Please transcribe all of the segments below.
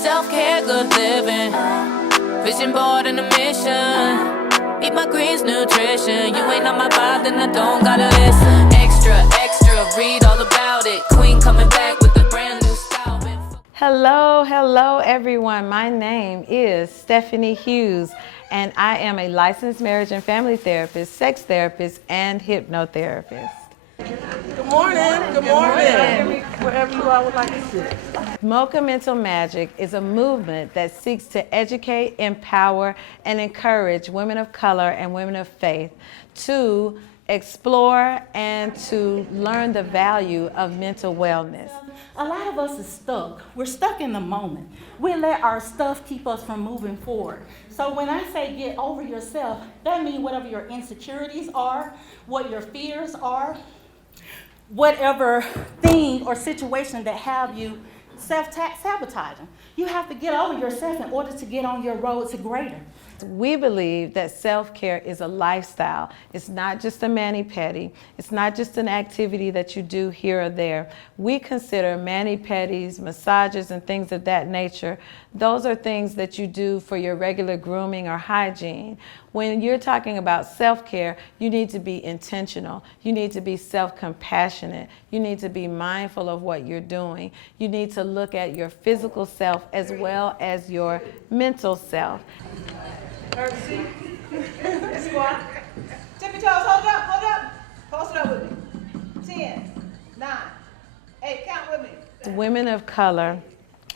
Self-care, good living. Vision board and a mission. Eat my greens, nutrition. You ain't on my vibe, then I don't gotta listen. Extra, extra, read all about it. Queen coming back with a brand new style. Hello everyone. My name is Stefanie Hughes, and I am a licensed marriage and family therapist, sex therapist, and hypnotherapist. Good morning. Good morning. Wherever you are would like to sit. Mocha Mental Magic is a movement that seeks to educate, empower, and encourage women of color and women of faith to explore and to learn the value of mental wellness. A lot of us is stuck. We're stuck in the moment. We let our stuff keep us from moving forward. So when I say get over yourself, that means whatever your insecurities are, what your fears are, whatever thing or situation that have you self-sabotaging. You have to get over yourself in order to get on your road to greater. We believe that self-care is a lifestyle. It's not just a mani-pedi. It's not just an activity that you do here or there. We consider mani-pedis, massages, and things of that nature. Those are things that you do for your regular grooming or hygiene. When you're talking about self-care, you need to be intentional. You need to be self-compassionate. You need to be mindful of what you're doing. You need to look at your physical self as well as your mental self. Courtesy. Squat. Tippy toes. Hold up. Post it up with me. 10, 9, 8. Count with me. Women of color,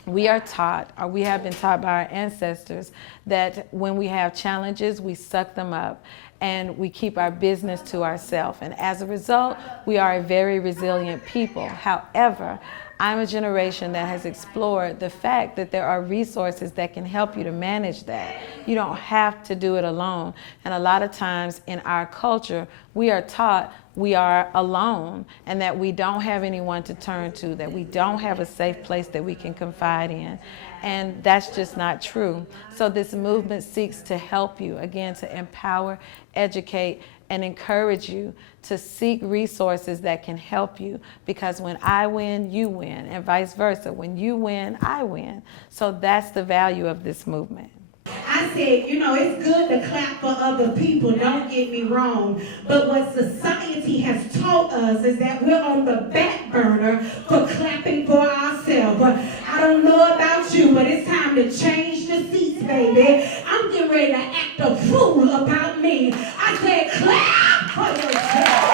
we are taught, or we have been taught by our ancestors, that when we have challenges, we suck them up and we keep our business to ourselves. And as a result, we are a very resilient people. However, I'm a generation that has explored the fact that there are resources that can help you to manage that. You don't have to do it alone. And a lot of times in our culture, we are taught we are alone and that we don't have anyone to turn to, that we don't have a safe place that we can confide in. And that's just not true. So this movement seeks to help you, again, to empower, educate, and encourage you to seek resources that can help you, because when I win, you win, and vice versa. When you win, I win. So that's the value of this movement. I said, it's good to clap for other people, don't get me wrong, but what society has taught us is that we're on the back burner for clapping for ourselves. I don't know about you, but it's time to change the seats, baby. I'm getting ready to act a fool about me. I said, clap for yourself.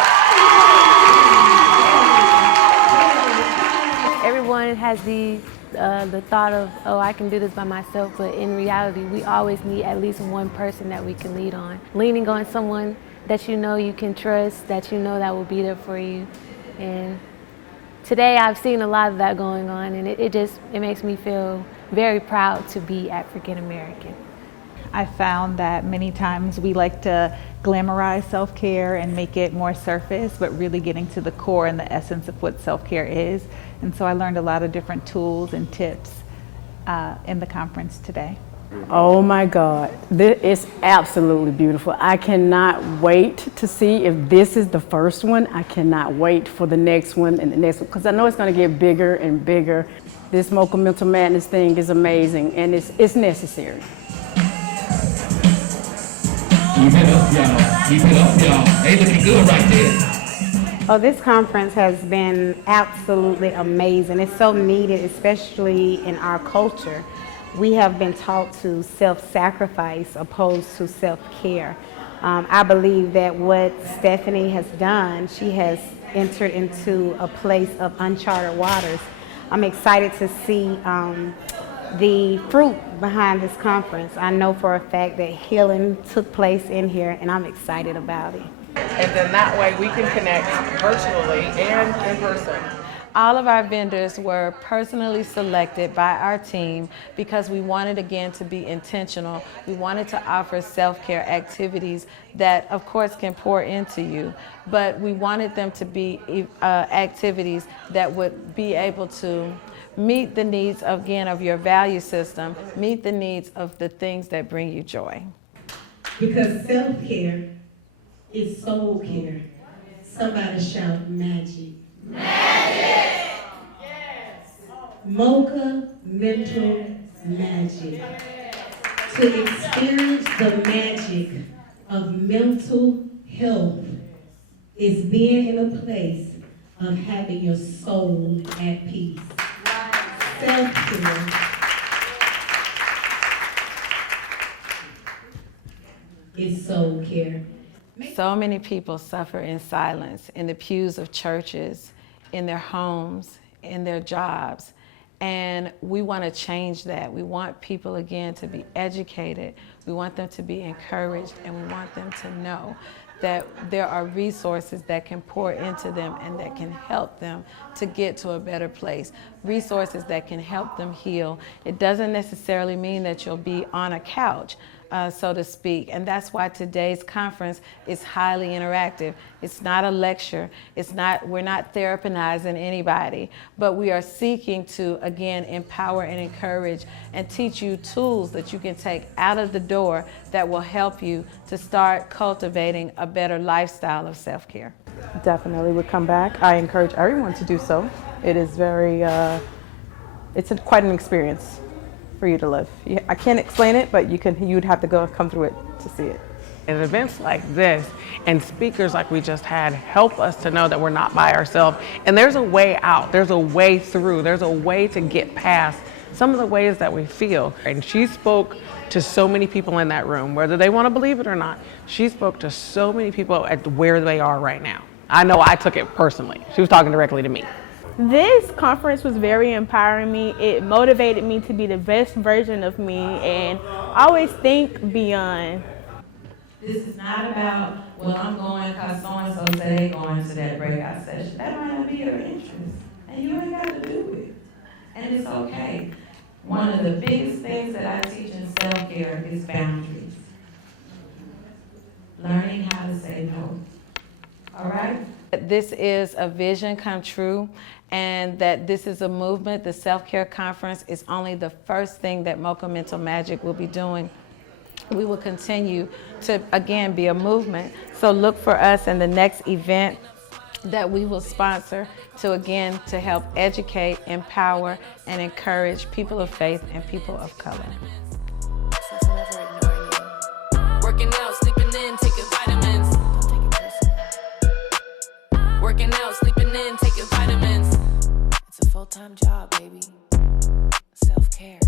Everyone has the thought of, oh, I can do this by myself, but in reality, we always need at least one person that we can lean on. Leaning on someone that you know you can trust, that you know that will be there for you. And today I've seen a lot of that going on, and it makes me feel very proud to be African American. I found that many times we like to glamorize self-care and make it more surface, but really getting to the core and the essence of what self-care is. And so I learned a lot of different tools and tips in the conference today. Oh my God, this is absolutely beautiful. I cannot wait to see if this is the first one. I cannot wait for the next one and the next one, because I know it's going to get bigger and bigger. This Mocha Mental Madness thing is amazing, and it's necessary. Keep it up, y'all. Keep it up, y'all. They looking good right there. Oh, this conference has been absolutely amazing. It's so needed, especially in our culture. We have been taught to self-sacrifice opposed to self-care. I believe that what Stefanie has done, she has entered into a place of uncharted waters. I'm excited to see the fruit behind this conference. I know for a fact that healing took place in here, and I'm excited about it. And then that way we can connect virtually and in person. All of our vendors were personally selected by our team because we wanted, again, to be intentional. We wanted to offer self-care activities that, of course, can pour into you, but we wanted them to be activities that would be able to meet the needs, again, of your value system, meet the needs of the things that bring you joy. Because self-care is soul care. Somebody shout magic. Magic! Yes! Mocha Mental magic. To experience the magic of mental health is being in a place of having your soul at peace. Self-care is soul care. So many people suffer in silence in the pews of churches, in their homes, in their jobs. And we want to change that. We want people, again, to be educated. We want them to be encouraged, and we want them to know that there are resources that can pour into them and that can help them to get to a better place. Resources that can help them heal. It doesn't necessarily mean that you'll be on a couch, so to speak. And that's why today's conference is highly interactive. It's not a lecture. We're not therapizing anybody, but we are seeking to, again, empower and encourage and teach you tools that you can take out of the door that will help you to start cultivating a better lifestyle of self-care. Definitely would come back. I encourage everyone to do so. It is very, quite an experience for you to live. I can't explain it, but you'd have to come through it to see it. And events like this and speakers like we just had help us to know that we're not by ourselves. And there's a way out, there's a way through, there's a way to get past some of the ways that we feel. And she spoke to so many people in that room, whether they want to believe it or not. She spoke to so many people at where they are right now. I know I took it personally. She was talking directly to me. This conference was very empowering me. It motivated me to be the best version of me and always think beyond. This is not about, well, I'm going because so-and-so said they going to that breakout session. That might not be your interest, and you ain't got to do it. And it's okay. One of the biggest things that I teach in self-care is boundaries. Learning how to say no. All right? This is a vision come true, and that this is a movement. The self-care conference is only the first thing that Mocha Mental Magic will be doing. We will continue to, again, be a movement. So look for us in the next event that we will sponsor to, again, to help educate, empower, and encourage people of faith and people of color. Working out, sleeping in, taking vitamins. Don't take it personal. Working out, sleeping in, taking vitamins. It's a full-time job, baby. Self-care.